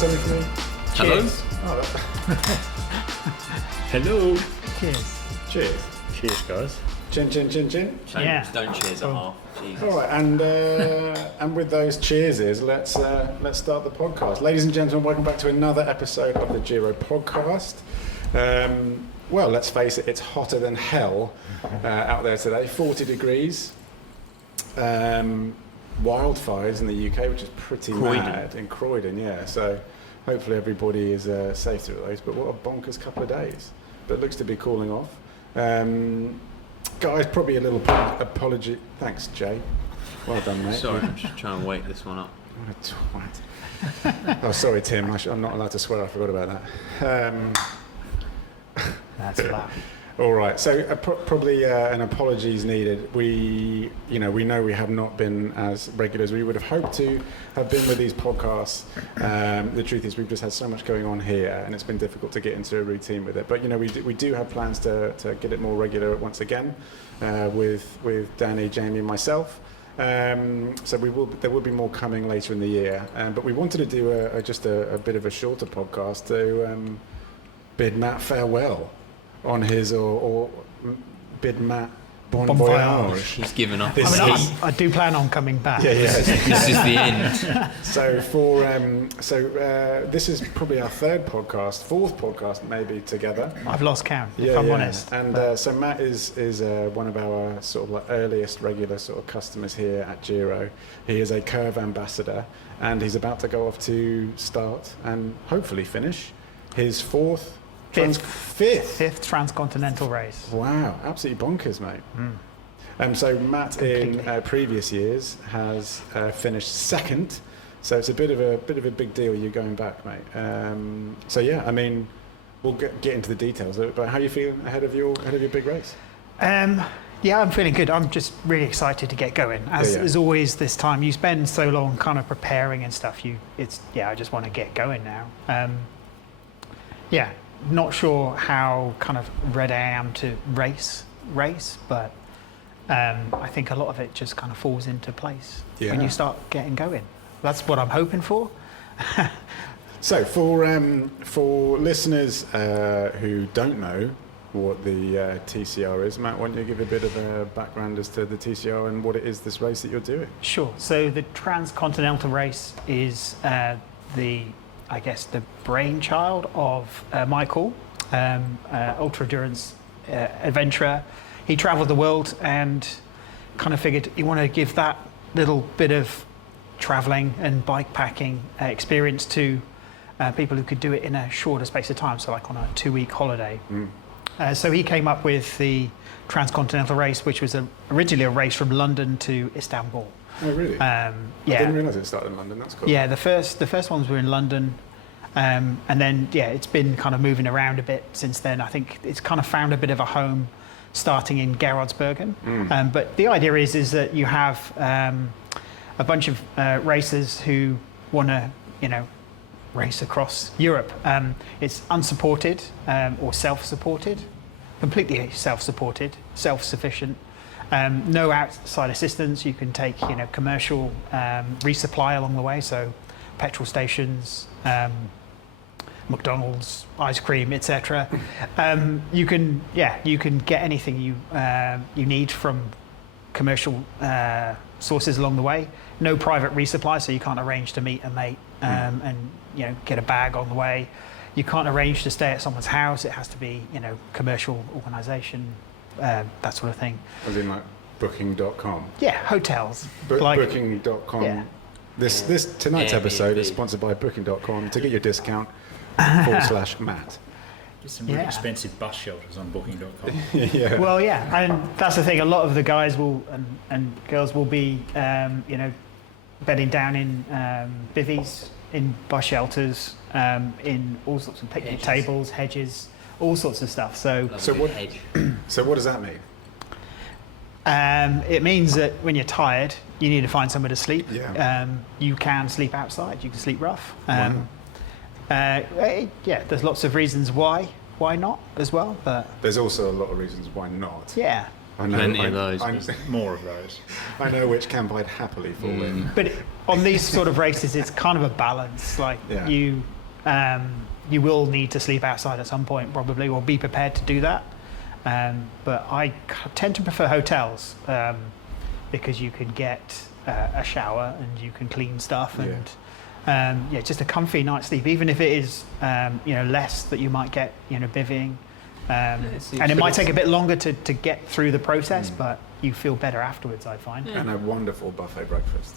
something for me? Hello. Oh, Hello. Cheers. cheers. Cheers, guys. Chin, chin, chin, chin. Don't cheers at half. Jesus. All right, and with those cheerses, let's start the podcast. Ladies and gentlemen, welcome back to another episode of the Giro podcast. Well, let's face it, it's hotter than hell out there today. 40 degrees. Wildfires in the UK, which is pretty mad in Croydon, yeah. So hopefully everybody is safe through those. But what a bonkers couple of days. But it looks to be cooling off. Guys, probably a little apology. Thanks, Jay. Well done, mate. Sorry, I'm just trying to wake this one up. What a twat. Oh, sorry, Tim. I'm not allowed to swear. I forgot about that. That's flat. All right. So probably an apologies needed. We know we have not been as regular as we would have hoped to have been with these podcasts. The truth is, we've just had so much going on here, and it's been difficult to get into a routine with it. But we do have plans to get it more regular once again with Danny, Jamie, and myself. So there will be more coming later in the year. But we wanted to do just a bit of a shorter podcast to bid Matt farewell on his or bid Matt bon voyage. He's given up. I do plan on coming back. Yeah. This is the end. So this is probably our fourth podcast maybe together. I've lost count, if I'm honest. And so Matt is one of our sort of like earliest regular sort of customers here at Giro. He is a Curve ambassador, and he's about to go off to start and hopefully finish his fifth Transcontinental Race. Wow, absolutely bonkers, mate. So Matt Completely. in previous years has finished second, so it's a bit of a big deal. You're going back, mate. So yeah, I mean, we'll get into the details of it. But how are you feeling ahead of your big race? Yeah, I'm feeling good. I'm just really excited to get going. As always, this time you spend so long kind of preparing and stuff. I just want to get going now. Not sure how kind of ready I am to race, but I think a lot of it just kind of falls into place when you start getting going. That's what I'm hoping for. So for listeners who don't know what the TCR is, Matt, why don't you give a bit of a background as to the TCR and what it is, this race that you're doing? Sure. So the Transcontinental Race is the brainchild of Michael, ultra endurance adventurer. He travelled the world and kind of figured he wanted to give that little bit of travelling and bike packing experience to people who could do it in a shorter space of time, so like on a 2-week holiday. So he came up with the Transcontinental Race, which was originally a race from London to Istanbul. Oh, really? I didn't realise it started in London. That's cool. Yeah, the first ones were in London, and then it's been kind of moving around a bit since then. I think it's kind of found a bit of a home, starting in Gerardbergen. But the idea is that you have a bunch of racers who want to, race across Europe. It's unsupported or self-supported, completely self-supported, self-sufficient. No outside assistance. You can take, commercial resupply along the way. So, petrol stations, McDonald's, ice cream, etc. You can get anything you need from commercial sources along the way. No private resupply, so you can't arrange to meet a mate and get a bag on the way. You can't arrange to stay at someone's house. It has to be commercial organisation. That sort of thing. As in like booking.com? Yeah, hotels. Booking.com. Yeah. This tonight's episode is sponsored by booking.com. To get your discount, /Matt. There's some really expensive bus shelters on booking.com. Yeah. Well, yeah, and that's the thing. A lot of the guys will and girls will be, bedding down in bivvies, in bus shelters, in all sorts of picnic tables, hedges, all sorts of stuff. So what does that mean? It means that when you're tired, you need to find somewhere to sleep. Yeah. You can sleep outside. You can sleep rough. Wow. There's lots of reasons why not as well. But there's also a lot of reasons why not. Yeah. I know, Plenty of those. More of those. I know which camp I'd happily fall in. But on these sort of races, it's kind of a balance. Like Yeah. you will need to sleep outside at some point, probably, or be prepared to do that. But I tend to prefer hotels because you can get a shower and you can clean stuff and just a comfy night's sleep, even if it is less that you might get bivvying. And it might take a bit longer to get through the process, but you feel better afterwards, I find. And a wonderful buffet breakfast.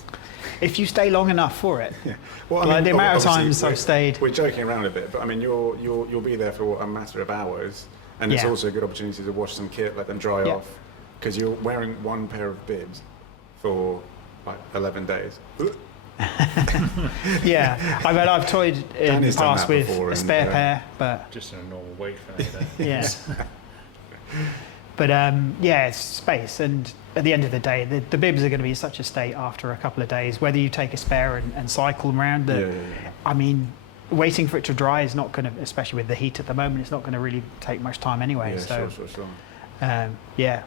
If you stay long enough for it. Yeah. Well, Like the amount of obviously, times I've stayed. We're joking around a bit, but I mean, you'll be there for a matter of hours, and it's Yeah. also a good opportunity to wash some kit, let them dry Yeah. off, because you're wearing one pair of bibs for like 11 days. Yeah, I've toyed in Danny's the done past that with before, a and, spare pair, but Just in a normal week for that day. yeah. But it's space, and at the end of the day, the bibs are going to be in such a state after a couple of days. Whether you take a spare and cycle them around, I mean, waiting for it to dry is not going to, especially with the heat at the moment, it's not going to really take much time anyway. Yeah, So, sure. yeah,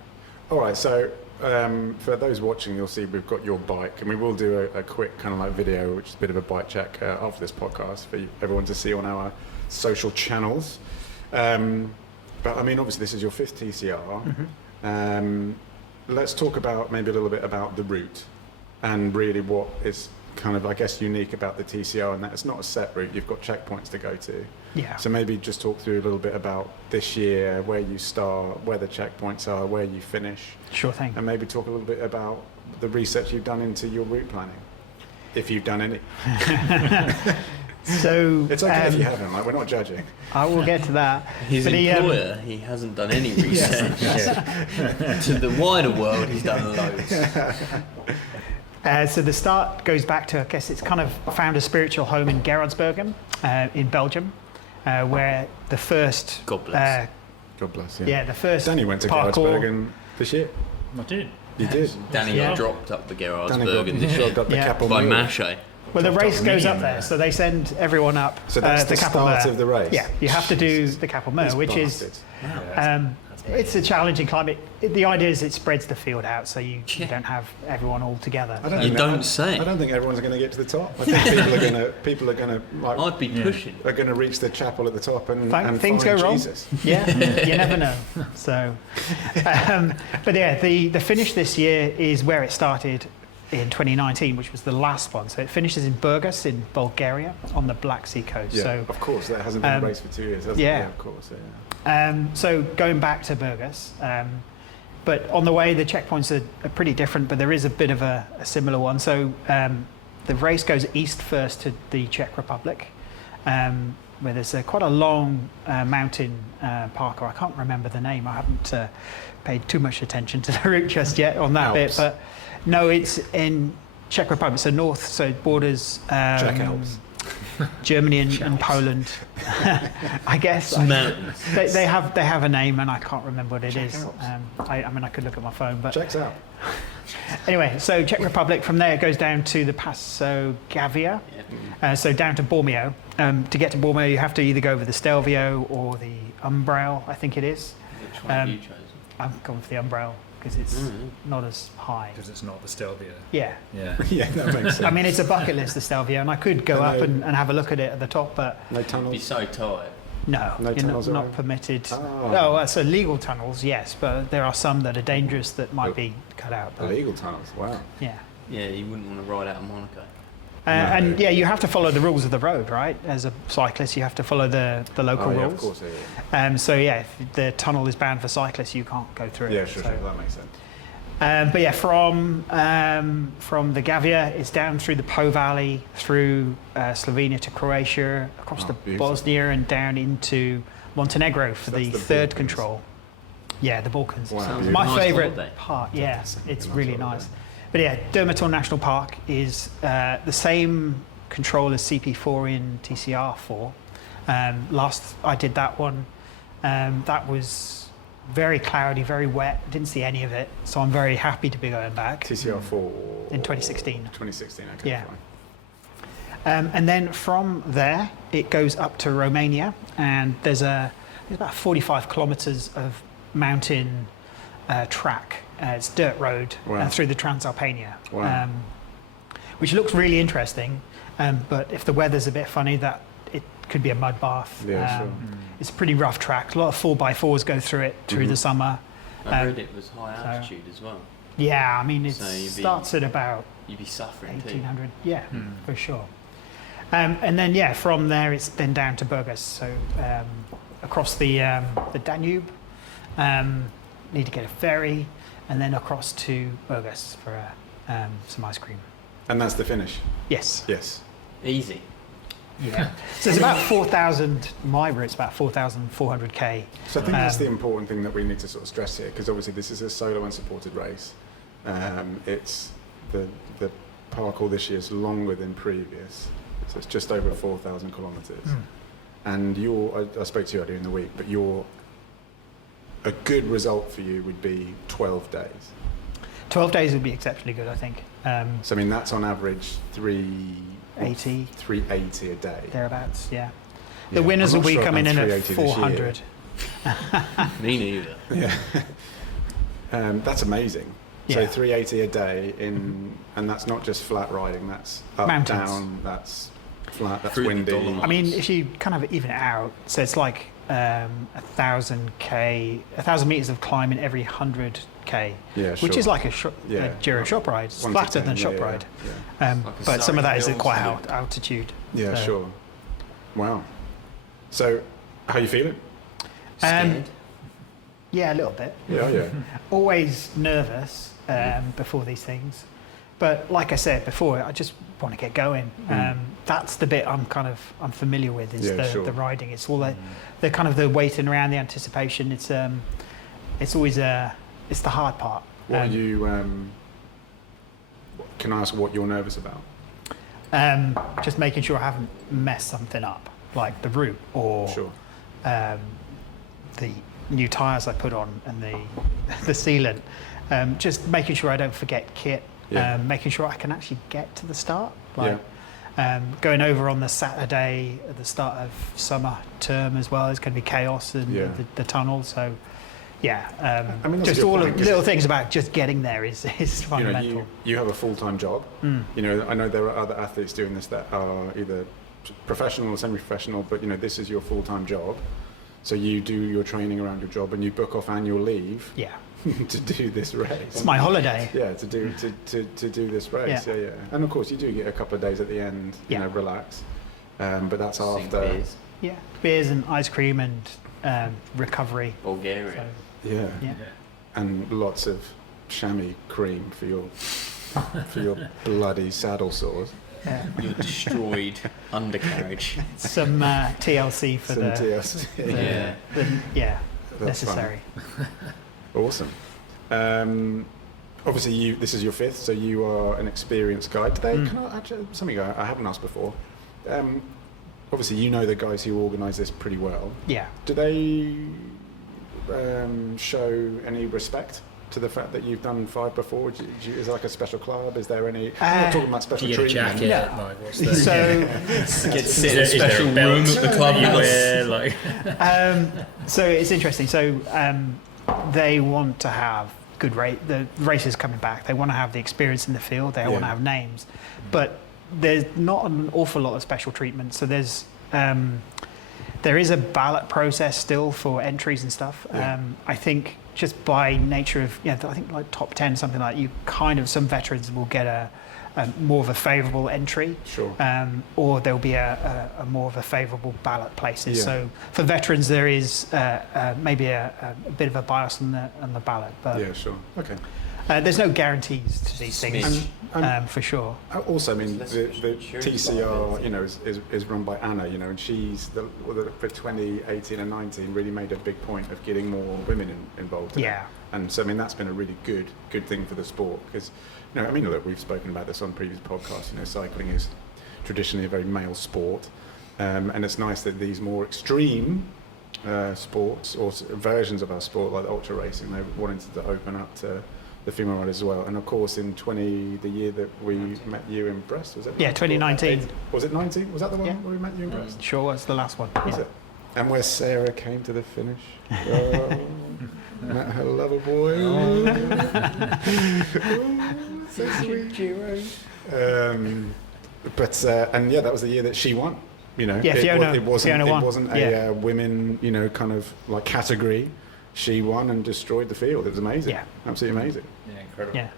All right, so for those watching, you'll see we've got your bike, and we will do a quick kind of like video, which is a bit of a bike check after this podcast for everyone to see on our social channels. But I mean, obviously, this is your 5th TCR. Let's talk about maybe a little bit about the route and really what is kind of, I guess, unique about the TCR, and that it's not a set route. You've got checkpoints to go to. yeah. So maybe just talk through a little bit about this year, where you start, where the checkpoints are, where you finish, Sure thing. and maybe talk a little bit about the research you've done into your route planning, if you've done any. So It's okay if you haven't, like, we're not judging. I will get to that. His But employer, he hasn't done any research. To the wider world, he's done loads. So the start goes back to, I guess it's kind of found a spiritual home in Gerardbergen in Belgium, where the first... God bless. God bless you. Yeah, the first Danny went to parkour. Gerardbergen this year. I did. You did. Danny Yeah. dropped up the Danny Gerardbergen this year got up the Yeah. Capel by Moor. Mache. Well, the Dropped race up goes up medium there, there. so they send everyone up So that's the the Capel start Moor. of the race. Yeah, you have to do the Capel Moor, These which bastards. it's a challenging climb. The idea is it spreads the field out, so you don't have everyone all together. I don't You think don't say. I don't think everyone's going to get to the top. I think people are going to like, I'd be pushing. are going to reach the chapel at the top and Things find go wrong. Jesus. Yeah, you never know. So, but yeah, the finish this year is where it started in 2019, which was the last one. So it finishes in Burgas in Bulgaria on the Black Sea coast. Yeah, So of course, that hasn't been a race for 2 years, has it? yeah. Yeah, of course. Yeah. So going back to Burgas, but on the way the checkpoints are pretty different, but there is a bit of a similar one. So the race goes east first to the Czech Republic, where there's quite a long mountain parkour. I can't remember the name. I haven't paid too much attention to the route just yet on that bit. Alps. But no, it's in Czech Republic, so north, so it borders Czech Alps. Germany and Poland. I guess Mountains. they have a name, and I can't remember what it Czech is. Alps. I mean, I could look at my phone, but Checks out. anyway. So Czech Republic. From there, it goes down to the Paso Gavia, so down to Bormio. To get to Bormio, you have to either go over the Stelvio or the Umbrail, I think it is. Which one have you chosen? I've gone for the Umbrail because it's not as high. Because it's not the Stelvio. Yeah. Yeah. Yeah, that makes sense. I mean, it's a bucket list, the Stelvio, and I could go I up know. and have a look at it at the top, but No It'd be tunnels. so tight. no, No you're tunnels not around? permitted. Oh. So legal tunnels, yes, but there are some that are dangerous that might be cut out. But, Illegal tunnels. Wow. yeah. Yeah, you wouldn't want to ride out of Monaco. And yeah, you have to follow the rules of the road, right? As a cyclist, you have to follow the local Oh, yeah, rules. of course. Yeah, So yeah, if the tunnel is banned for cyclists, you can't go through yeah. it. Sure, So, sure. That makes sense. But yeah, from the Gavia, it's down through the Po Valley, through Slovenia to Croatia, across Oh, the beautiful. Bosnia, and down into Montenegro for So that's the the third Balkans. control. Yeah, the Balkans. Wow. Sounds My nice favourite holiday. part. Yeah, Definitely it's a nice really holiday. nice. But yeah, Durmitor National Park is the same control as CP4 in TCR4. Last I did that one, that was very cloudy, very wet. Didn't see any of it, so I'm very happy to be going back. TCR4 In 2016. 2016. Okay. Yeah. Fine. And then from there, it goes up to Romania, and there's about 45 kilometres of mountain track. It's dirt road Wow. through the Transalpania, Wow. which looks really interesting. But if the weather's a bit funny, that it could be a mud bath. Yeah, sure. It's a pretty rough track. A lot of 4x4s go through it through the summer. I heard it was high altitude as well. Yeah, I mean, it So you'd be- starts at about You'd be suffering too. 1800. Yeah, for sure. And then, yeah, from there it's then down to Burgos. So across the Danube, need to get a ferry, and then across to Burgos for some ice cream. And that's the finish. Yes. Yes. Easy. Yeah. So it's about 4,000. My route's about 4,400 So I think that's the important thing that we need to sort of stress here, because obviously this is a solo unsupported race. It's the parkour this year is longer than previous, so it's just over 4,000 kilometres. And I spoke to you earlier in the week, but a good result for you would be 12 days. 12 days would be exceptionally good, I think. So I mean that's on average 380 a day. Thereabouts, yeah. Yeah. The winners I'm will not be sure I've coming done in at 380 this year. 400. Me neither. Yeah. That's amazing. So Yeah. 380 a day and that's not just flat riding, that's up, Mountains. down, that's flat, that's Through the windy. Dolomites. I mean, if you kind of even it out, so it's like 1,000 meters of climbing every 100k, Yeah, which sure. is like a Yeah. Giro shop ride. It's 1 to flatter 10, than yeah, shop yeah, ride, Yeah, Like a but some of that is Surrey at quite Hills, altitude. yeah So- sure. Wow. So, how you feeling? Scared. Yeah, a little bit. Yeah. Always nervous before these things, but like I said before, I just want to get going. That's the bit I'm familiar with is Yeah, sure. the riding. It's all the kind of the waiting around, the anticipation. It's always it's the hard part. What are you? Can I ask what you're nervous about? Just making sure I haven't messed something up, like the route or Sure. the new tyres I put on and the sealant. Just making sure I don't forget kit. Yeah. Making sure I can actually get to the start. Going over on the Saturday at the start of summer term as well is going to be chaos in Yeah. the tunnel. So, yeah, I mean, that's a just good all point, of 'cause- little things about just getting there is You fundamental. know, you have a full-time job. You know, I know there are other athletes doing this that are either professional or semi-professional, but you know, this is your full-time job. So you do your training around your job, and you book off annual leave Yeah, to do this race. it's my holiday. Yeah, to do this race. Yeah. And of course, you do get a couple of days at the end, you Yeah. know, relax. But that's Sing after. beers. Yeah, beers and ice cream and recovery. Bulgaria. So, Yeah. yeah. And lots of chamois cream for your bloody saddle sores. Yeah. Your destroyed undercarriage. Some TLC for Some the, TLC. Yeah. yeah, That's necessary. Awesome. Obviously, this is your fifth, so you are an experienced guide. Can I actually, something I haven't asked before? Obviously, you know the guys who organise this pretty well. Yeah. Do they show any respect to the fact that you've done 5 before? Is there like a special club? Is there any? I'm not talking about Do special you get a treatment. jacket? Yeah. Like, what's the, So, Get to sit in a is there special a belt room at the club you house. wear? Like, so it's interesting. So they want to have good the races coming back. They want to have the experience in the field. They want to have names, but there's not an awful lot of special treatment. So there is a ballot process still for entries and stuff. Yeah. I think just by nature of, I think like top 10, something like some veterans will get a more of a favourable entry. Sure. Or there'll be a more of a favourable ballot places. Yeah. So for veterans, there is maybe a bit of a bias on the ballot, but Yeah, sure. Okay. there's no guarantees to these things for sure. Also, I mean, Less the insurance TCR, liability. you know, is run by Anna, you know, and she's for 2018 and 19 really made a big point of getting more women involved. In it. Yeah. And so, I mean, that's been a really good thing for the sport because, you know, I mean, look, we've spoken about this on previous podcasts. You know, cycling is traditionally a very male sport, and it's nice that these more extreme sports or versions of our sport, like ultra racing, they wanted to open up to the female riders as well. And of course, in the year that we met you in Brest, was it? Yeah, 2019. Was it 19? Was that the one Yeah. where we met you in Brest? Sure, was the last one. Was Yeah. it? And where Sarah came to the finish. Oh. Met her lover boy. Oh, so sweet. Giro. But and yeah, that was the year that she won. You know, Yeah, Fiona- it wasn't Fiona it won. wasn't a women, you know, kind of like category. She won and destroyed the field. It was amazing. Yeah. Absolutely amazing. Yeah, incredible. Yeah.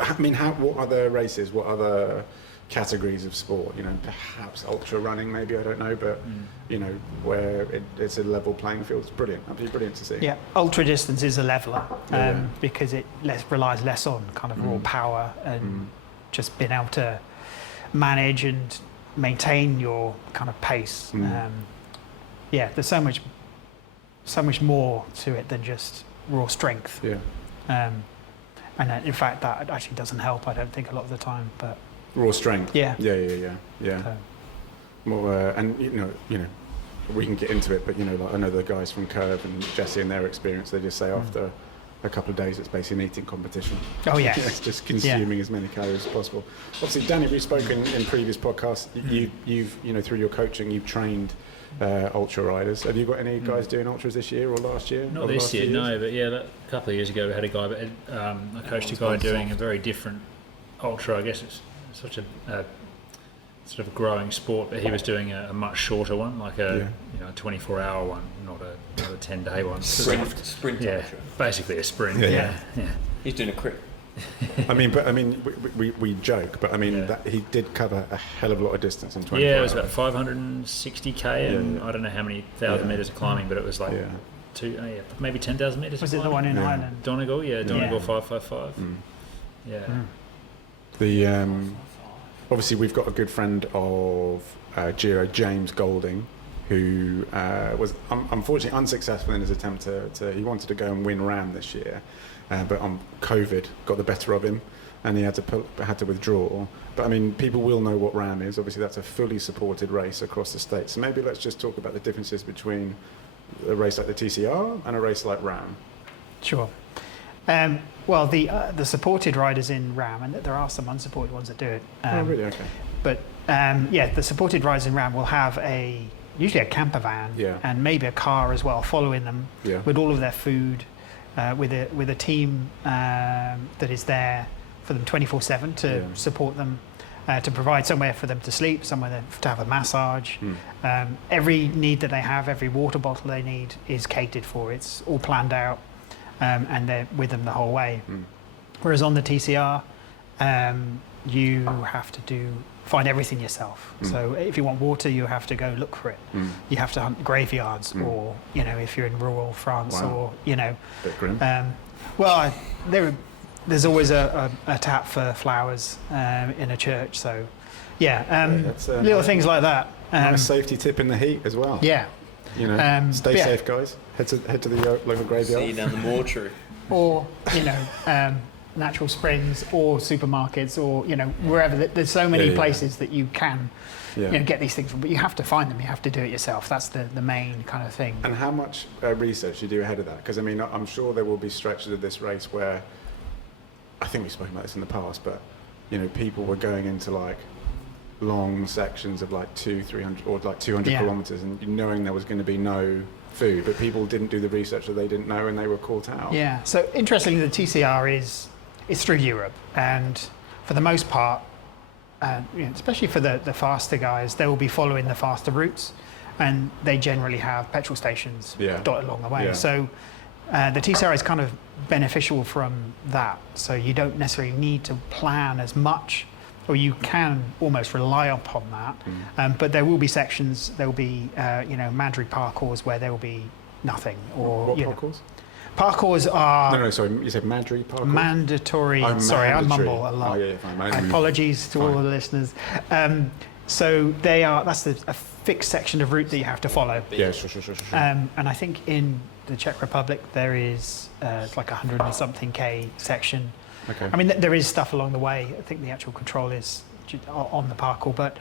I mean, what other races? What other categories of sport? You know, perhaps ultra running, maybe, I don't know, but you know, where it's a level playing field. It's brilliant. Absolutely brilliant to see. Yeah, ultra distance is a leveler Yeah. because it relies less on kind of raw power and just being able to manage and maintain your kind of pace. Yeah, there's so much more to it than just raw strength. Yeah. And in fact, that actually doesn't help, I don't think, a lot of the time. But Raw strength. yeah, Yeah. so, More, and you know, we can get into it, but you know, like I know the guys from Curve and Jesse and their experience. They just say after a couple of days, it's basically an eating competition. oh yeah, It's just consuming as many calories as possible. Obviously, Danny, we've spoken in previous podcasts. You've you know, through your coaching, you've trained ultra riders. Have you got any guys doing ultras this year or last year? Not or the this last year, few years? no, but yeah, a couple of years ago we had a guy, but I coached a guy doing a very different ultra. I guess it's such a sort of a growing sport, but he was doing a much shorter one, like a 24-hour one, not a 10-day one. Sprint. Yeah, Ultra. basically a sprint. Yeah. Yeah. He's doing a crit. I mean, we joke, but I mean, Yeah. that he did cover a hell of a lot of distance in 24 Yeah, it was hours. about 560k, and I don't know how many thousand meters of climbing, but it was like maybe 10,000 meters. was of it the climbing. one in Yeah. Ireland? Donegal? Yeah, Donegal Yeah. 555. Yeah. The obviously we've got a good friend of Giro, James Golding, who was unfortunately unsuccessful in his attempt to he wanted to go and win Ram this year, but COVID got the better of him and he had to withdraw. But I mean, people will know what Ram is. Obviously that's a fully supported race across the state, so maybe let's just talk about the differences between a race like the TCR and a race like Ram. Sure. Well, the supported riders in Ram, and there are some unsupported ones that do it. Oh, really? Okay. But the supported riders in Ram will have usually a camper van and maybe a car as well, following them with all of their food, with a team that is there for them 24/7 to support them, to provide somewhere for them to sleep, somewhere to have a massage. Every need that they have, every water bottle they need is catered for. It's all planned out. And they're with them the whole way. Whereas on the TCR, you have to find everything yourself. So if you want water, you have to go look for it. You have to hunt graveyards, or if you're in rural France, or Bit grim. well, there's always a tap for flowers in a church. So that's, little things like that. Nice safety tip in the heat as well. Yeah. Stay safe, guys. Head to the local graveyard. See you down the mortuary. Or natural springs, or supermarkets, or wherever. There's so many places that you can get these things from, but you have to find them. You have to do it yourself. That's the main kind of thing. And how much research you do ahead of that? Because I mean, I'm sure there will be stretches of this race where I think we've spoken about this in the past, but people were going into like long sections of like 200-300 or like 200 kilometers, and knowing there was going to be no food, but people didn't do the research that they didn't know, and they were caught out. Yeah. So interestingly, the TCR is through Europe, and for the most part, especially for the faster guys, they will be following the faster routes, and they generally have petrol stations dotted along the way. Yeah. So the TCR is kind of beneficial from that. So you don't necessarily need to plan as much, or you can almost rely upon that. But there will be sections, there will be, mandatory parcours where there will be nothing. Or what parcours? Parcours are... No, sorry, you said mandatory parcours? Mandatory. Oh, sorry, mandatory. I mumble a lot. Oh, yeah, fine. Apologies to all the listeners. So that's a fixed section of route that you have to follow. Yeah, sure. And I think in the Czech Republic there is it's like 100 and something K section. Okay. I mean, there is stuff along the way. I think the actual control is on the parkour, but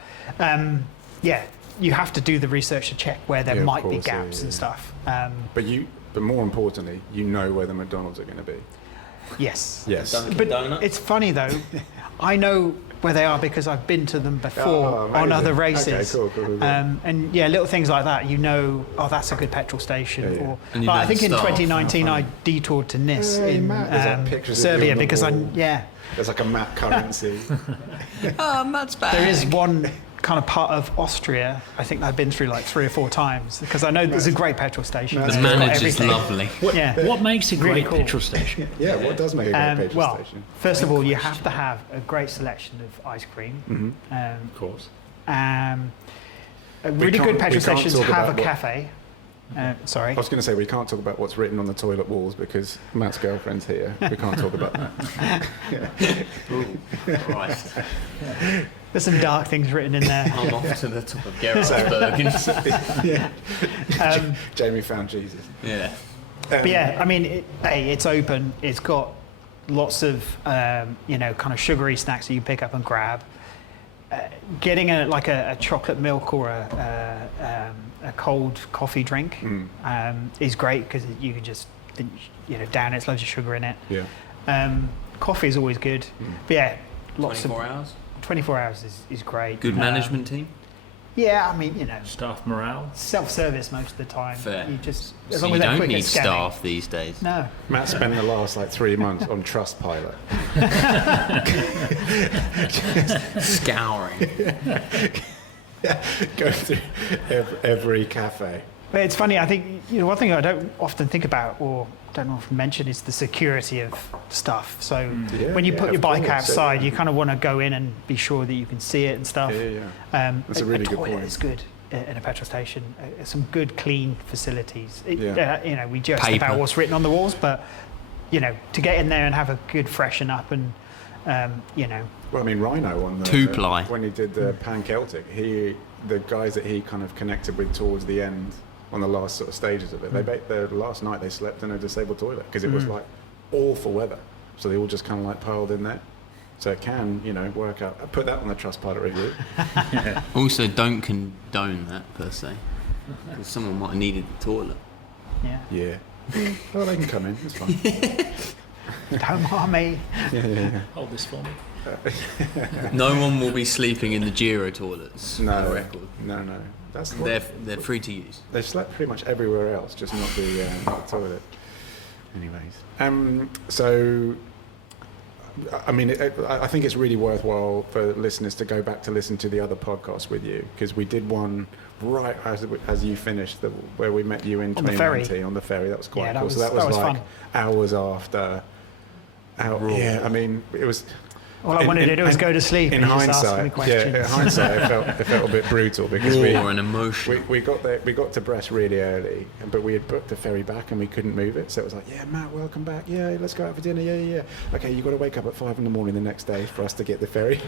you have to do the research to check where there might be gaps and stuff. But more importantly, you know where the McDonald's are going to be. Yes. Yes. Dunkin' But Donuts. it's funny though. I know where they are because I've been to them before on amazing. other races. Okay, cool. And yeah, little things like that, that's a good petrol station. Yeah. Or, And you but know I think the in staff. 2019 I detoured to Nis in Matt, there's like pictures of you Serbia on the because wall. There's like a Matt currency. Matt's back. there is one kind of part of Austria I think I've been through like 3 or 4 times because I know there's a great petrol station. The It's got manager's everything. lovely. Yeah. What makes a Really great cool. petrol station? Yeah, what does make a great petrol Well, station? first of all, you have to have a great selection of ice cream. Of course. A really can't- good petrol we can't stations talk have a about what- cafe. Sorry. I was going to say we can't talk about what's written on the toilet walls because Matt's girlfriend's here. We can't talk about that. Christ. There's some dark things written in there. I'm off to the top of Gerardbergen. Jamie found Jesus. Yeah. But yeah, I mean, it's open. It's got lots of kind of sugary snacks that you pick up and grab. Getting a chocolate milk or a cold coffee drink is great because you can just down it. It's loads of sugar in it. Yeah. Coffee is always good. But yeah, lots 24 of hours. 24 hours is great. Good management team. Yeah, I mean, Staff morale. self-service most of the time. Fair. You just as So long you as they're don't quick need at scanning. staff these days. No. Matt spent the last 3 months on Trustpilot. Scouring. Go through every cafe. But it's funny, I think, one thing I don't often think about or don't often mention is the security of stuff. So Yeah, when you put your of bike course, outside, yeah. you kind of want to go in and be sure that you can see it and stuff. Yeah. That's a really good toilet point. is good in a petrol station. Some good, clean facilities. Yeah. We jest Paper. about what's written on the walls, but, to get in there and have a good freshen up and, Well, I mean, Rhino on the Two-ply. when he did the Pan Celtic, the guys that he kind of connected with towards the end on the last sort of stages of it, the last night they slept in a disabled toilet because it was like awful weather, so they all just kind of like piled in there. So it can, work out. I put that on the Trustpilot review. Also, don't condone that per se. Because someone might have needed the toilet. yeah. Yeah. Well, they can come in. It's fine. Don't harm me. Yeah. Hold this for me. No one will be sleeping in the Giro toilets. For the No. record. No. That's They're free to use. They've slept pretty much everywhere else, just not the toilet. Anyways, so I mean, I think it's really worthwhile for listeners to go back to listen to the other podcasts with you because we did one right as you finished where we met you in On the 2019 ferry. on the ferry. That was quite Yeah, that cool. was- So that that was was like fun. hours after. Yeah, I mean, it was. All I wanted to do was go to sleep In and just ask me hindsight, questions. in hindsight, it felt a bit brutal because Raw and emotional. we got there. We got to Brest really early, but we had booked the ferry back and we couldn't move it. So it was like, yeah, Matt, welcome back. Yeah, let's go out for dinner. Yeah. Okay, you got to wake up at 5 a.m. the next day for us to get the ferry.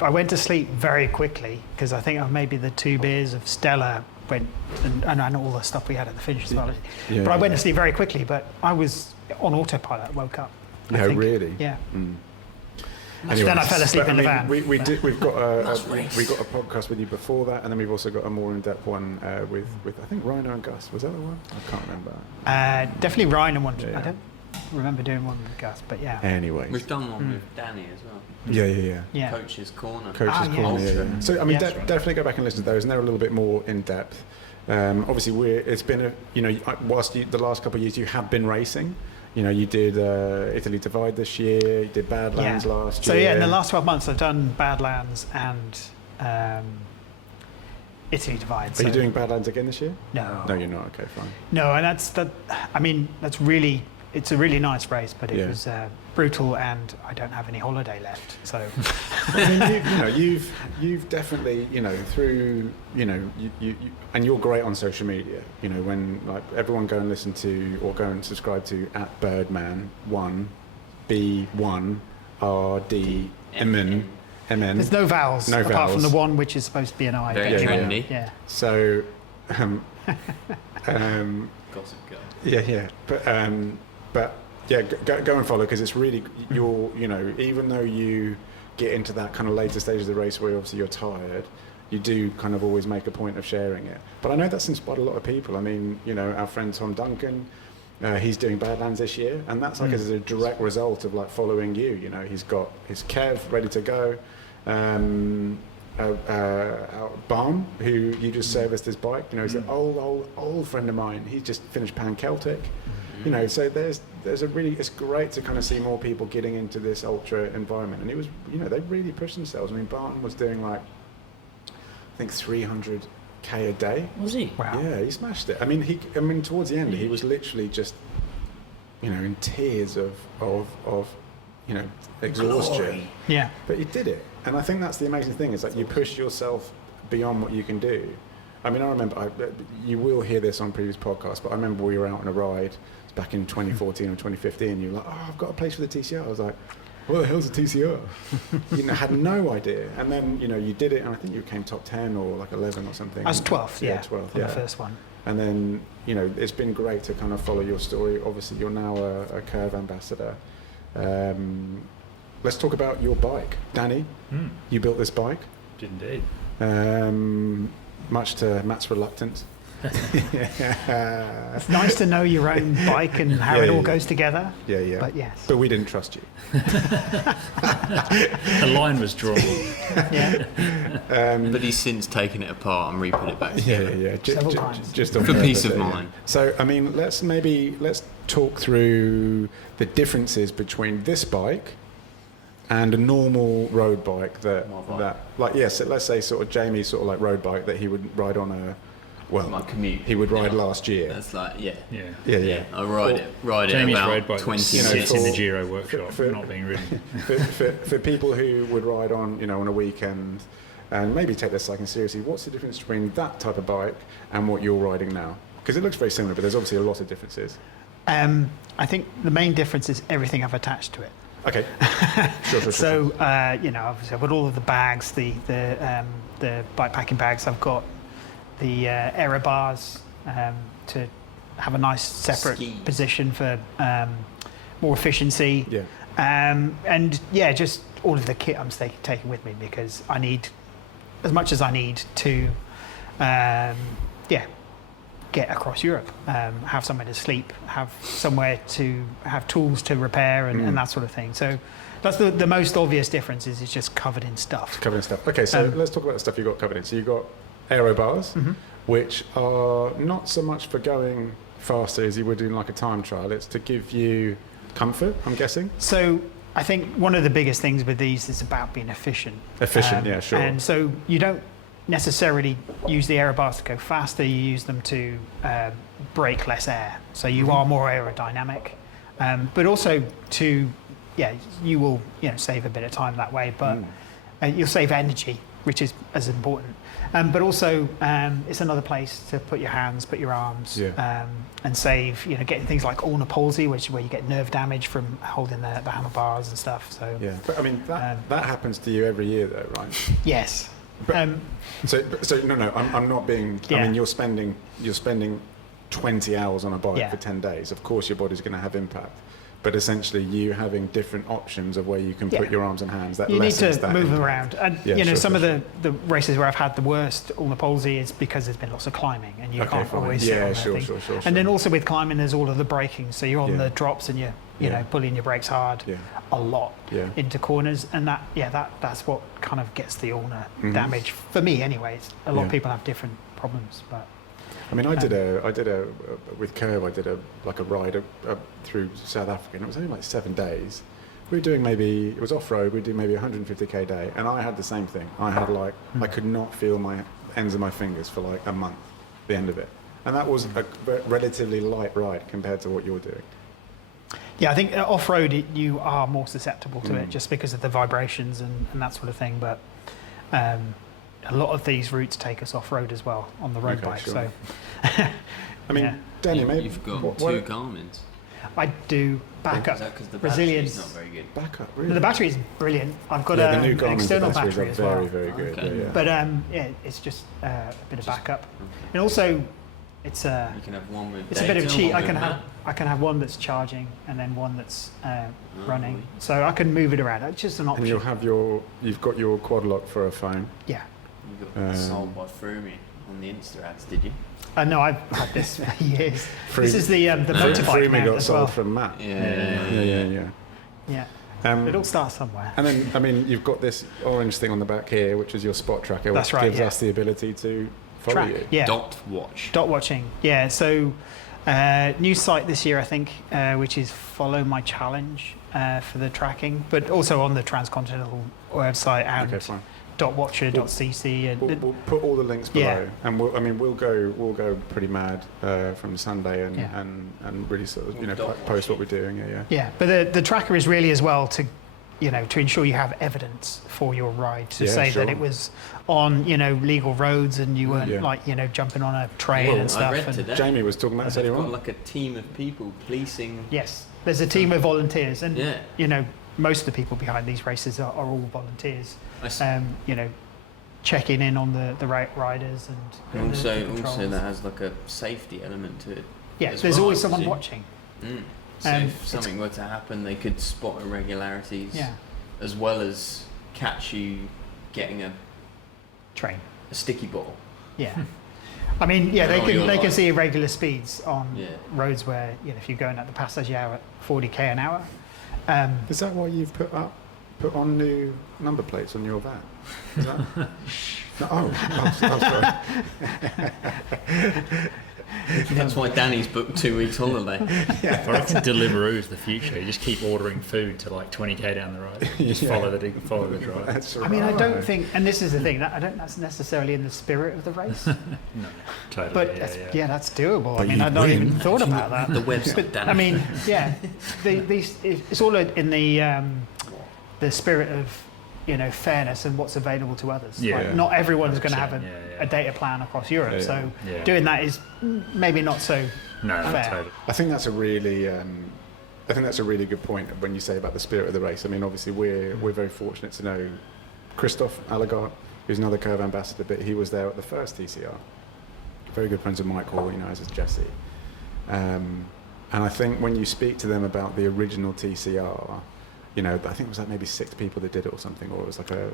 I went to sleep very quickly because I think maybe the 2 beers of Stella went and all the stuff we had at the finish as well. Yeah. But I went to sleep very quickly. But I was on autopilot. Woke up. I Yeah, think. really? Yeah. Anyways, Then I fell asleep but, in the I mean, van. We've got race. we got a podcast with you before that, and then we've also got a more in-depth one with I think Rhino and Gus. Was that the one? I can't remember. Definitely Ryan and one. Yeah. I don't remember doing one with Gus, but yeah. Anyways. We've done one with Danny as well. Yeah. Yeah. Coach's Corner. Coach's yeah. Corner. Yeah. So I mean, Yeah. definitely go back and listen to those, and they're a little bit more in depth. Obviously, it's been whilst the last couple of years you have been racing. You did Italy Divide this year. You did Badlands last year. So yeah, in the last 12 months, I've done Badlands and Italy Divide. Are you doing Badlands again this year? No. No, you're not. Okay, fine. No, and that's really. It's a really nice race, but it was brutal, and I don't have any holiday left. So I mean, you've definitely through you and you're great on social media. When like everyone go and listen to or go and subscribe to @Birdman1 B1 RD MN. there's no vowels No apart vowels. from the one which is supposed to be an I. Very but anyway, trendy. Yeah. So, Gossip Girl. yeah, but yeah, go and follow because it's really even though you get into that kind of later stage of the race where obviously you're tired, you do kind of always make a point of sharing it. But I know that's inspired a lot of people. I mean, our friend Tom Duncan, He's doing Badlands this year, and that's like as a direct result of like following you. You know, he's got his Kev ready to go. Barn, who you just serviced his bike. You know, he's an old friend of mine. He's just finished Pan Celtic. You know, so there's a really, it's great to kind of see more people getting into this ultra environment. And it was, you know, they really pushed themselves. I mean, Barton was doing like, I think 300k a day. Was he? Wow. Yeah, he smashed it. I mean, towards the end, he was literally just, you know, in tears of you know, exhaustion. Glory. Yeah. But he did it. And I think that's the amazing thing, is that you push yourself beyond what you can do. I mean, I remember, you will hear this on previous podcasts, but I remember we were out on a ride back in 2014 or 2015, and you were like, oh, I've got a place for the TCR. I was like, what the hell's a TCR? You know, had no idea. And then, you know, you did it, and I think you came top 10 or like 11 or something. I was 12th, yeah, 12th, on the first one. And then, you know, it's been great to kind of follow your story. Obviously, you're now a Curve ambassador. Let's talk about your bike. Danny, you built this bike. Did indeed. Much to Matt's reluctance. It's nice to know your own bike and how it all goes together. Yeah. But yes. But we didn't trust you. The line was drawn. Yeah. But he's since taken it apart and re-put it back together. Yeah. Several times. Just on For purpose, peace of yeah. mind. So, I mean, let's talk through the differences between this bike and a normal road bike My bike. let's say sort of Jamie's sort of like road bike that he would ride on My commute. he would ride last year. That's like, yeah. Yeah. I ride it Jamie's about road bike 20 sits minutes. in the Giro workshop, for- not being ridden. for people who would ride on, you know, on a weekend and maybe take their cycling seriously, what's the difference between that type of bike and what you're riding now? Because it looks very similar, but there's obviously a lot of differences. I think the main difference is everything I've attached to it. Okay. Sure. So, you know, obviously I've got all of the bags, the bike packing bags. I've got the aero bars to have a nice separate Ski. position for more efficiency. Yeah. And yeah, just all of the kit I'm taking with me, because I need as much as I need to, get across Europe, have somewhere to sleep, have somewhere to have tools to repair and that sort of thing. So that's the most obvious difference, is it's just covered in stuff. Covered in stuff. Okay, so let's talk about the stuff you got covered in. So you've got aero bars, which are not so much for going faster as you would in like a time trial. It's to give you comfort, I'm guessing. So I think one of the biggest things with these is about being efficient. Efficient, yeah, sure. And so you don't necessarily use the aero bars to go faster, you use them to break less air. So you are more aerodynamic, but also you will, you know, save a bit of time that way, but you'll save energy, which is as important. But also it's another place to put your hands, put your arms, and save, you know, getting things like ulnar palsy, where you get nerve damage from holding the handlebars and stuff. So Yeah, but I mean that happens to you every year, though, right? yes. But, so no, I'm not being. I Yeah. mean, you're spending 20 hours on a bike Yeah. for 10 days. Of course, your body's going to have impact. But essentially, you having different options of where you can put your arms and hands, that You need lessens to that move impact. around. And Yeah, you know, sure, some sure, of the races where I've had the worst ulnar palsy is because there's been lots of climbing, and you Okay, can't fine. always sit Yeah, on that sure, thing. sure. And then also with climbing, there's all of the braking. So you're on Yeah. the drops, and you're you Yeah. know, pulling your brakes hard Yeah. a lot Yeah. into corners, and that's what kind of gets the ulnar Mhm. damage for me. Anyways, a lot of Yeah. people have different problems, but I mean, I did a with Curve. I did a ride through South Africa, and it was only like 7 days. We were doing it was off road. We did maybe 150k a day, and I had the same thing. I had I could not feel my ends of my fingers for like a month, the end of it, and that was a relatively light ride compared to what you're doing. yeah, I think off road you are more susceptible to it just because of the vibrations and that sort of thing. But a lot of these routes take us off road as well on the road Okay, bike. sure. So I mean, Yeah. Danny, maybe You've got what- two Garmins. I do backup. Is that because the Resilience. battery's not very good? back up. No, Really? the battery is brilliant. I've got Yeah, the new an Garmin's external batteries battery are as very, well. very good. Okay. Yeah. But it's just a bit of backup, and also it's You can have one with it's a bit of data, cheat. one with map. I can have one that's charging and then one that's running, so I can move it around. It's just an And option. you've got your quad lock for a phone. Yeah, You got sold by Frumi on the Insta ads, did you? No, I've had this for years. This is the Freemy motorbike mount got as sold well. from Matt. Yeah. Yeah. Um, It all starts somewhere. And then, I mean, you've got this orange thing on the back here, which is your spot tracker, which That's right, gives yeah. us the ability to follow Track. you. Yeah. Dot watch. Dot watching. Yeah. So, new site this year, I think, which is Follow My Challenge for the tracking, but also on the Transcontinental website and Okay, fine. .watcher.cc. And We'll put all the links below, Yeah. and we'll go pretty mad from Sunday and, Yeah. and really sort of Dot post what watch we're doing. Yeah. yeah, but the tracker is really as well to ensure you have evidence for your ride to Yeah, say sure. that it was on legal roads and you weren't Yeah. jumping on a train Well, and stuff. I read and- today. Jamie was talking about this They've earlier got on. like a team of people policing. Yes, there's a team of volunteers, and Yeah. most of the people behind these races are all volunteers. I s- Checking in on the riders and And the also controls. that has like a safety element to it. Yeah, as there's well, always I someone presume. watching. So Um, if something were to happen, they could spot irregularities Yeah, as well as catch you getting a train. sticky ball. Yeah. I mean, yeah, they Oh, can you're they can right. see irregular speeds on Yeah. roads where if you're going at the passage hour at 40k an hour. Is that why you've put on new number plates on your van? Is that? No, sorry. That's why Danny's booked 2 weeks holiday. I reckon Deliveroo's the future. You just keep ordering food to like 20k down the road. Just Yeah. follow the drive. That's I mean, I don't right. think, and this is the thing, I don't think that's necessarily in the spirit of the race, No, totally. but that's doable. I mean, I'd not even thought about that. The website, Danny. I mean, yeah, it's all in the spirit of fairness and what's available to others. Yeah. Like, not everyone's going to have 100%, a data plan across Europe, Yeah, so yeah. doing that is maybe not so No, fair. totally. I think that's a really, good point when you say about the spirit of the race. I mean, obviously we're very fortunate to know Christophe Allegaert, who's another Curve ambassador, but he was there at the first TCR. Very good friends of Michael, as is Jesse. And I think when you speak to them about the original TCR, I think it was like maybe 6 people that did it or something, or it was like a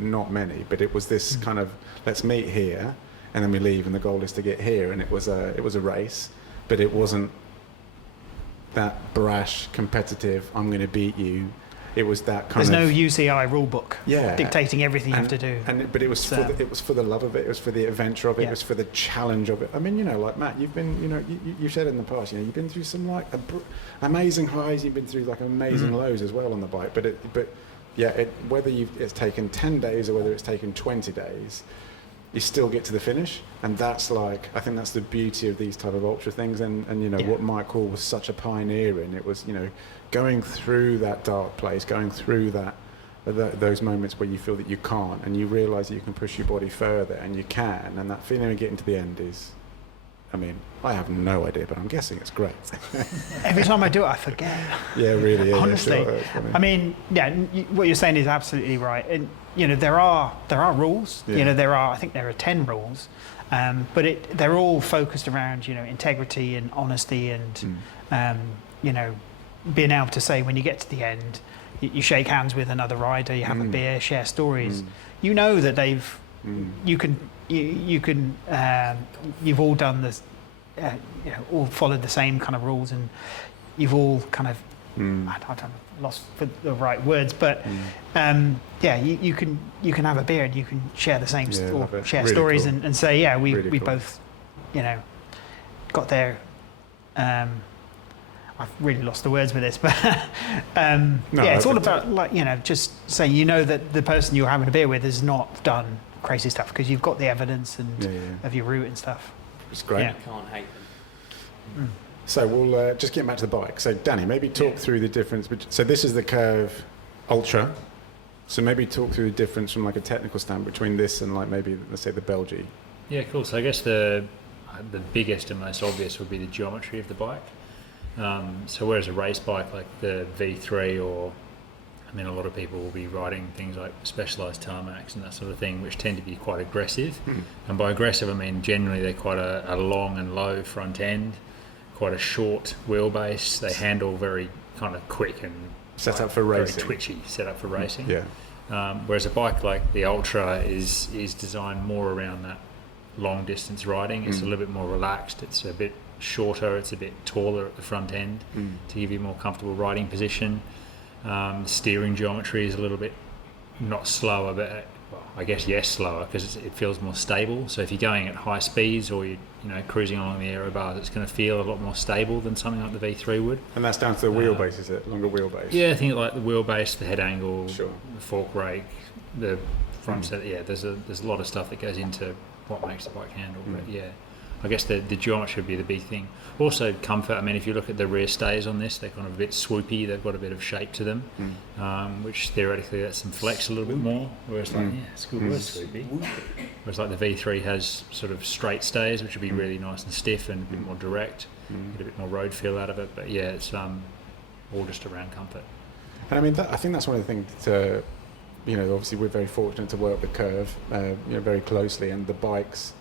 not many, but it was this kind of, let's meet here and then we leave and the goal is to get here, and it was a race, but it wasn't that brash, competitive, I'm going to beat you. It was that kind There's of... no UCI rule book Yeah. dictating everything you have to do. But it was So- it was for the love of it. It was for the adventure of it. Yeah. It was for the challenge of it. I mean, like Matt, you've been, you've said in the past, you've been through some like amazing highs. You've been through like amazing lows as well on the bike. Whether it's taken 10 days or whether it's taken 20 days, you still get to the finish, and that's like, I think that's the beauty of these type of ultra things, and what Michael was such a pioneer in. It was going through that dark place, going through those moments where you feel that you can't, and you realise that you can push your body further, and you can, and that feeling of getting to the end is, I mean, I have no idea, but I'm guessing it's great. Every time I do it, I forget. Yeah, really. Yeah, Honestly, sure, I mean, what you're saying is absolutely right. And there are rules. Yeah. I think there are 10 rules, but they're all focused around integrity and honesty and being able to say when you get to the end, you shake hands with another rider, you have a beer, share stories. You know that you've all done this, all followed the same kind of rules, and you've all kind of I'm lost for the right words, but you can have a beer and you can share the same or share really stories cool. and say we Really cool. both got there. I've really lost the words with this, but it's all about just saying that the person you're having a beer with has not done crazy stuff because you've got the evidence and of your route and stuff. It's great. Yeah. Can't hate them. So we'll just get back to the bike. So Danny, maybe talk through the difference. So this is the Curve Ultra. So maybe talk through the difference from like a technical standpoint between this and like maybe let's say the Belgium. Yeah, cool. So I guess the biggest and most obvious would be the geometry of the bike. So whereas a race bike like the V3 a lot of people will be riding things like specialised tarmacs and that sort of thing, which tend to be quite aggressive. And by aggressive, I mean generally they're quite a long and low front end, quite a short wheelbase. They handle very kind of quick and Set up for racing. very twitchy, set up for racing. Yeah. Whereas a bike like the Ultra is designed more around that long distance riding. It's a little bit more relaxed. It's a bit shorter. It's a bit taller at the front end to give you a more comfortable riding position. Steering geometry is a little bit not slower, but well, I guess yes, slower because it feels more stable. So if you're going at high speeds or you're cruising along the aero bars, it's going to feel a lot more stable than something like the V3 would. And that's down to the wheelbase, is it? Longer wheelbase? Yeah, I think like the wheelbase, the head angle, Sure. the fork rake, the front set. Yeah, there's a lot of stuff that goes into what makes the bike handle. But yeah, I guess the geometry would be the big thing. Also comfort. I mean, if you look at the rear stays on this, they're kind of a bit swoopy. They've got a bit of shape to them, which theoretically lets them flex a little bit more. Whereas like, yeah, it's a good word, swoopy. Whereas like the V3 has sort of straight stays, which would be really nice and stiff and a bit more direct. Get a bit more road feel out of it. But yeah, it's all just around comfort. And I mean, I think that's one of the things to, obviously we're very fortunate to work with Curve, very closely, and the bikes,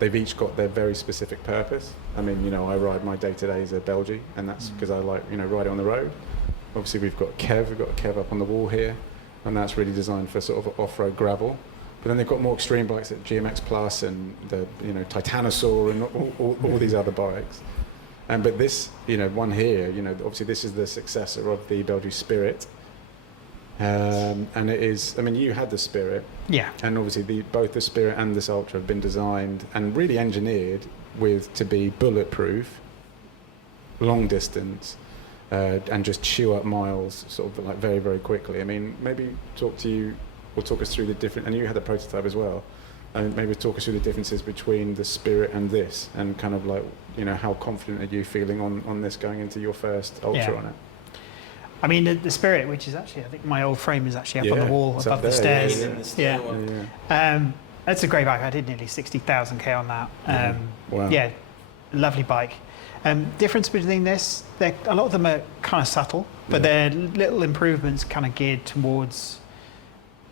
they've each got their very specific purpose. I mean, I ride my day-to-day as a Belgian, and that's because I like, riding on the road. Obviously, we've got Kev up on the wall here, and that's really designed for sort of off-road gravel. But then they've got more extreme bikes like GMX Plus and the, Titanosaur and all these other bikes. But this, one here, obviously this is the successor of the Belgian Spirit. And it is, I mean, you had the Spirit. Yeah. And obviously both the Spirit and this Ultra have been designed and really engineered to be bulletproof, long distance, and just chew up miles sort of like very, very quickly. I mean, maybe talk us through the different, and you had the prototype as well, and maybe talk us through the differences between the Spirit and this, and kind of like, how confident are you feeling on this going into your first Ultra on it? I mean, the Spirit, which is actually, I think my old frame is actually up on the wall above the stairs. That's a great bike. I did nearly 60,000 k on that. Wow. Yeah, lovely bike. Difference between this, a lot of them are kind of subtle, but they're little improvements kind of geared towards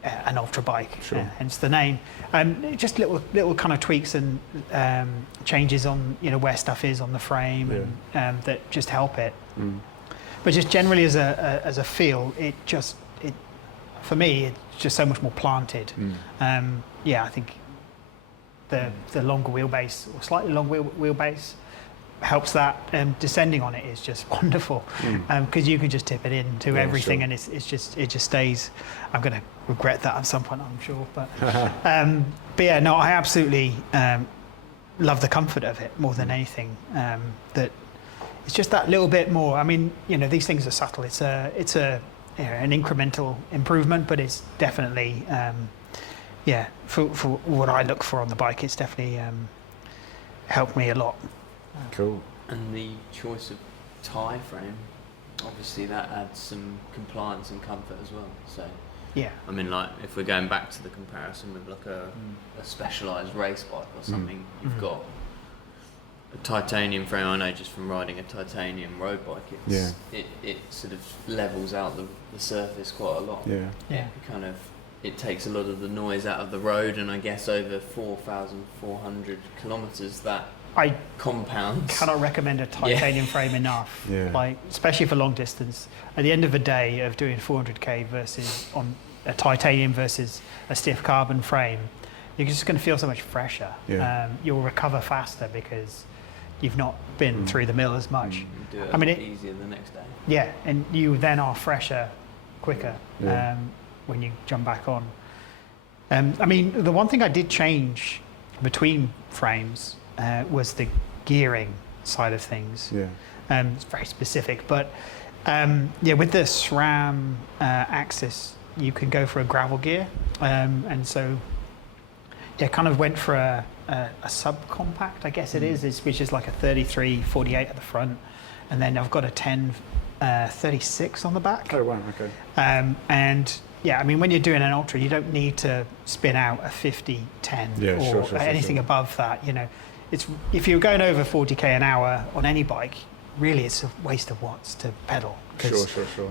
an ultra bike, hence the name. Just little kind of tweaks and changes on where stuff is on the frame, and that just help it. But just generally as a feel, for me it's just so much more planted. I think the longer wheelbase or slightly long wheelbase helps that. Descending on it is just wonderful because you can just tip it into everything, and it just stays. I'm going to regret that at some point, I'm sure. But I absolutely love the comfort of it more than anything. That it's just that little bit more. I mean, these things are subtle. It's an incremental improvement, but it's definitely for what I look for on the bike, it's definitely helped me a lot. Cool. And the choice of tie frame, obviously that adds some compliance and comfort as well. So yeah, I mean, like if we're going back to the comparison with like a specialised race bike or something, you've got a titanium frame. I know just from riding a titanium road bike, it sort of levels out the surface quite a lot. It takes a lot of the noise out of the road, and I guess over 4,400 kilometres that compounds. Cannot recommend a titanium frame enough. Like especially for long distance. At the end of a day of doing 400k versus on a titanium versus a stiff carbon frame, you're just going to feel so much fresher. You'll recover faster because you've not been through the mill as much. Do it easier the next day. Yeah, and you then are fresher, quicker when you jump back on. I mean, the one thing I did change between frames was the gearing side of things. It's very specific, but with the SRAM axis, you can go for a gravel gear, and so kind of went for a subcompact, I guess it is, which is like a 33/48 at the front, and then I've got a 10/36 on the back. Oh wow, okay. And I mean, when you're doing an ultra, you don't need to spin out a 50/10 or anything above that. It's if you're going over 40k an hour on any bike, really it's a waste of watts to pedal. Sure.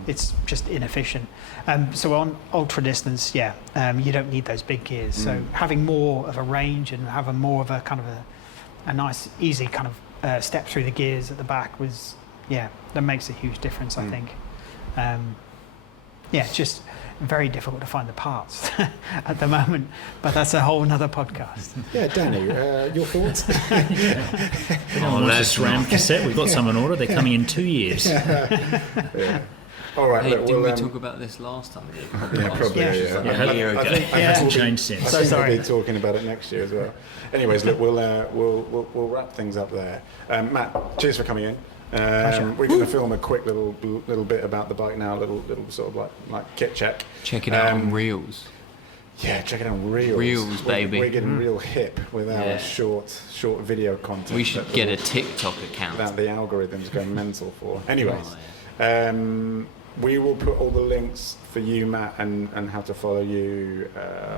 It's just inefficient. So on ultra distance, you don't need those big gears. So having more of a range and having more of a kind of a nice, easy kind of step through the gears at the back was, that makes a huge difference, I think. yeah, it's just very difficult to find the parts at the moment. But that's a whole nother podcast. Yeah, Danny, your thoughts? This RAM cassette, we've got some on order. They're coming in 2 years. Yeah. All right, Hey, look, didn't we'll, we talk about this last time we did? Yeah, probably. Yeah. Yeah. Yeah, A year ago. I think Hasn't we'll be- changed since. I So think sorry. we'll be talking about it next year as well. Anyways, look, we'll wrap things up there. Matt, cheers for coming in. We're going to film a quick little bit about the bike now, little sort of like kit check. Check it out on Reels. Yeah, check it out on Reels. Reels, baby. We're getting real hip with our Yeah. short video content. We should that get a the- TikTok account. that the algorithms go mental for. Anyways, Oh, we will put all the links for you, Matt, and how to follow you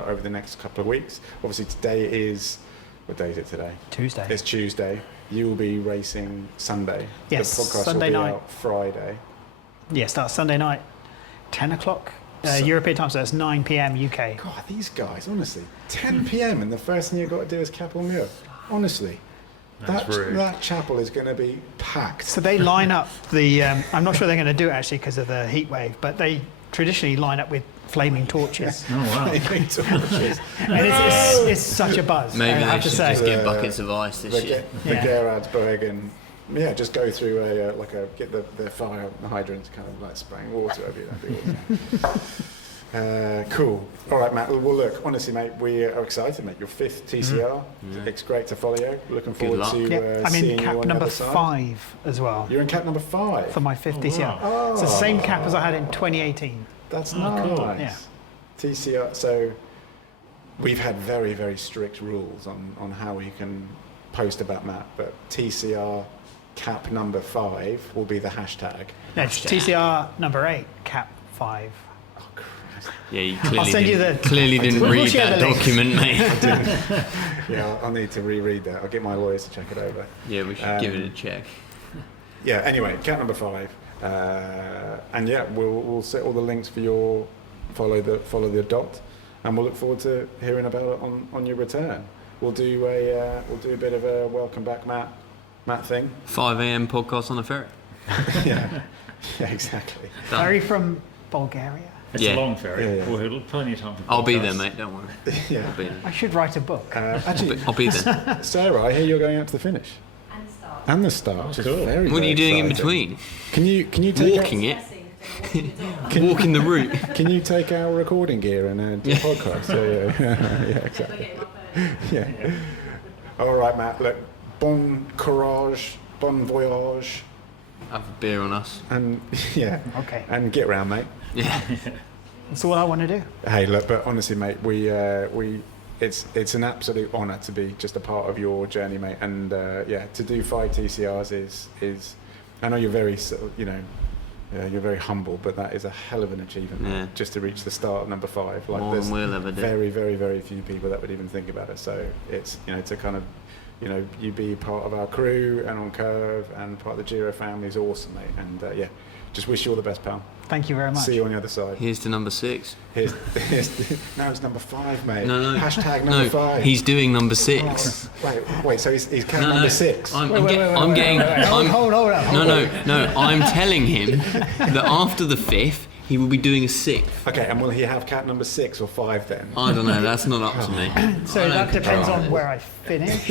over the next couple of weeks. Obviously, today is, what day is it today? Tuesday. It's Tuesday. You will be racing Sunday. Yes, The podcast Sunday will be night. out Friday. Yeah, starts Sunday night, 10 o'clock So- European time, so that's 9 p.m. UK. God, these guys, honestly, 10 p.m. and the first thing you've got to do is Capel Muir. Honestly, That's rude. that chapel is going to be packed. So they line up the. I'm not sure they're going to do it actually because of the heat wave, but they traditionally line up with flaming torches, Oh, wow. and it's such a buzz. Maybe I they have to should say. just get buckets of ice this year. The Yeah. Gerardbergen, yeah, just go through get the fire hydrant kind of like spraying water over you. That'd be awesome. Cool. All right, Matt. Well, look, honestly, mate, we are excited, mate. Your 5th TCR. It's great to follow you. Looking forward luck. to Yeah, I'm seeing in you cap on the number other side. 5 as well You're in cap number 5. for my 5th TCR. wow. It's the same cap as I had in 2018. That's cool. nice. Yeah. TCR. So we've had very, very strict rules on how we can post about Matt, but TCR cap number 5 will be the hashtag. No, it's TCR number 8, cap 5. Oh, Christ. Yeah, you I'll send you the. clearly didn't We'll read share that the link. document, mate. Yeah, I'll need to reread that. I'll get my lawyers to check it over. Yeah, we should give it a check. Yeah. Anyway, cap number 5, and yeah, we'll set all the links for your follow the dot, and we'll look forward to hearing about it on your return. We'll do a bit of a welcome back, Matt thing. 5 a.m. podcast on the ferry. Yeah. Yeah, exactly. Done. Ferry from Bulgaria. It's Yeah. a long ferry. Yeah, yeah. We'll have plenty of time for I'll be podcasts. there, mate. Don't worry. Yeah. I'll be there. I should write a book. Actually, I'll be there. Sarah, I hear you're going out to the finish And start. and the start. which is cool. very, What are you very doing in exciting. between? Can you take Walking it. Stressing, Walking the route. Can you take our recording gear and do a podcast? Yeah, exactly. Yeah. All right, Matt. Look, bon courage, bon voyage, Have a beer on us. and yeah, Okay. and get round, mate. Yeah. That's all I want to do. Hey, look, but honestly, mate, it's an absolute honour to be just a part of your journey, mate. And yeah, to do 5 TCRs is I know you're very you're very humble, but that is a hell of an achievement, mate, Yeah. just to reach the start of number 5. Like, More there's than we'll ever do. very, very, very few people that would even think about it. So it's to kind of you be part of our crew and on Curve and part of the Giro family is awesome, mate. And yeah, just wish you all the best, pal. Thank you very much. See you on the other side. Here's to number 6. Now it's number 5, mate. No. Hashtag number 5. He's doing number 6. Wait. So he's count No, number no. 6. I'm Wait, getting. Hold on. No. I'm telling him that after the 5th, he will be doing a 6th. Okay, and will he have cat number 6 or 5 then? I don't know. That's not up to me. So I don't that depends control on it. where I finish.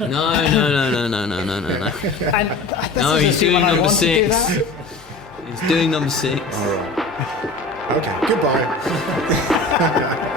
No. And this No, is he's the doing when I number want to do 6. that. He's doing number 6. All right. Okay, goodbye.